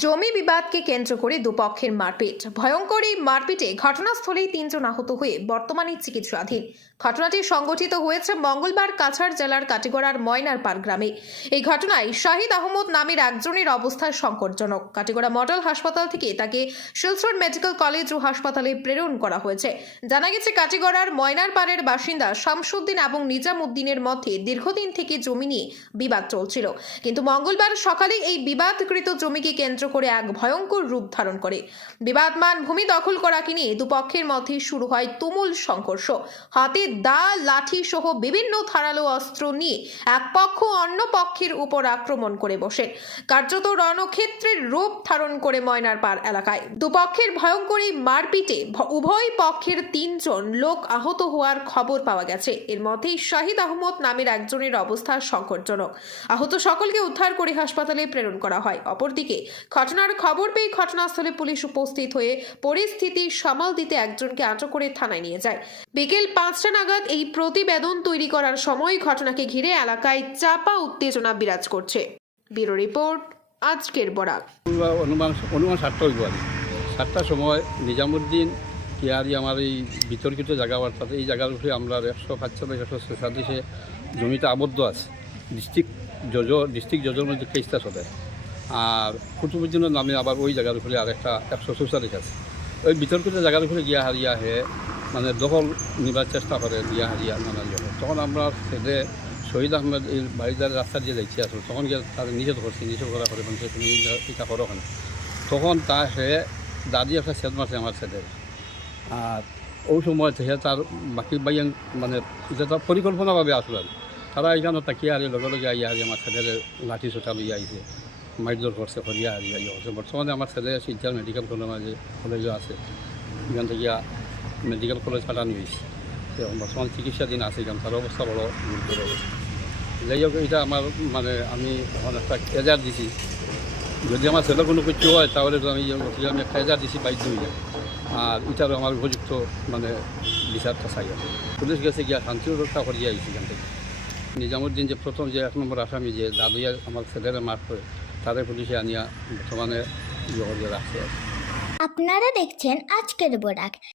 জমি বিবাদকে কেন্দ্র করে দুপক্ষের মারপিট। ভয়ঙ্কর এই মারপিটে ঘটনাস্থলেই 3 জন আহত হয়ে বর্তমানে চিকিৎসাধীন। ঘটনাটি সংঘটিত হয়েছে মঙ্গলবার কাছাড় জেলার কাটিগড়ার ময়নারপাড় গ্রামে। এই ঘটনায় শাহিদ আহমদ নামের একজনের অবস্থা সংকটজনক। কাটিগড়া মডেল হাসপাতাল থেকে তাকে শিলচর মেডিকেল কলেজ ও হাসপাতালে প্রেরণ করা হয়েছে। জানা গেছে, কাটিগড়ার ময়নারপাড়ের বাসিন্দা শামসুদ্দিন এবং নিজামুদ্দিনের মধ্যে দীর্ঘদিন থেকে জমি নিয়ে বিবাদ চলছিল, কিন্তু মঙ্গলবার সকালে এই বিবাদকৃত জমিকে কেন্দ্র করে এক ভয়ঙ্কর রূপ ধারণ করে। বিবাদমান ভূমি দখল করাকে নিয়ে দুপক্ষের মধ্যে শুরু হয় তুমুল সংঘর্ষ। হাতে দা, লাঠি সহ বিভিন্ন ধারালো অস্ত্র নিয়ে এক পক্ষ অন্য পক্ষের উপর আক্রমণ করে বসে। কার্যত রণক্ষেত্রের রূপ ধারণ করে ময়নারপাড় এলাকায় দুপক্ষের ভয়ঙ্কর এই মারপিটে উভয় পক্ষের 3 জন লোক আহত হওয়ার খবর পাওয়া গেছে। এর মধ্যেই শাহিদ আহমদ নামের একজনের অবস্থা সংকটজনক। আহত সকলকে উদ্ধার করে হাসপাতালে প্রেরণ করা হয়। অপরদিকে ঘটনার খবর পেয়ে ঘটনাস্থলে পুলিশ উপস্থিত হয়ে পরিস্থিতি সামাল দিতে একজনকে আটক করে থানায় নিয়ে যায়। বিকেল 5টা নাগাদ এই প্রতিবেদন তৈরি করার সময় ঘটনাকে ঘিরে এলাকায় চাপা উত্তেজনা বিরাজ করছে। ব্যুরো রিপোর্ট, আজকের বরাক। অনুমান 7টা হইব আর 7টার সময় নিজামুদ্দিন ইয়ারি আমার এই বিতর্কিত জায়গা অর্থাৎ এই জায়গার উপরে আমরা 145-146 জমিটা আবদ্ধ আছে। ডিস্ট্রিক্ট জজের মধ্যে কেসটা চলে। আর কুতুবুদ্দিনের নামে আবার ওই জায়গার উপরে আর একটা 144 আছে। ওই বিতর্কিত জায়গার উপরে গিয়া হারিয়া হে মানে দখল নিবার চেষ্টা করে গিয়া হারিয়া নানা জায়গা। তখন আমরা সেদে শহীদ আহমেদ এই বাড়িদার রাস্তা দিয়ে যাইছি আসলে তখন গিয়ে তাদের নিষেধ করা করে বলছে তুমি এটা করো কেন। তখন তা সে দাদি একটা সেদ মারছে আমার সেদে। আর ওই সময় থেকে তার বাকি বাইয়ান মানে যেটা পরিকল্পনাভাবে আসলো আর তারা এখানে তাকিয়ে হারিয়ে লগে লগে আইয়া হারিয়ে আমার ছেলের লাঠি সোটা লইয়া আইছে, মাইজোর করছে হরিয়া হারিয়া ইয়ে করছে। বর্তমানে আমার ছেলে শিলচর মেডিকেল কলেজও আছে, এখান থেকে মেডিকেল কলেজ পাঠানো হয়েছে। বর্তমান চিকিৎসাধীন আছে, এখান তার অবস্থা বড় গুরুতর অবস্থা। যাই হোক, এটা আমার মানে আমি এখন একটা এজার দিছি, যদি আমার ছেলের কোনো কিছু হয় তাহলে তো আমি একটা এজার দিছি বাধ্য হয়ে যায়। আর এটারও আমার উপযুক্ত মানে বিচারটা চাই। পুলিশ গেছে গিয়া শান্তি রক্ষা করিয়া আইছি এখান থেকে। নিজামুদ্দিন যে প্রথম যে 1 নম্বর আসামি যে দাদুয়া আমার ছেলের মার করে তাদের পুলিশে আনিয়া বর্তমানে ইয়ে করিয়া রাখছে। আপনারা দেখছেন আজকের বরাক।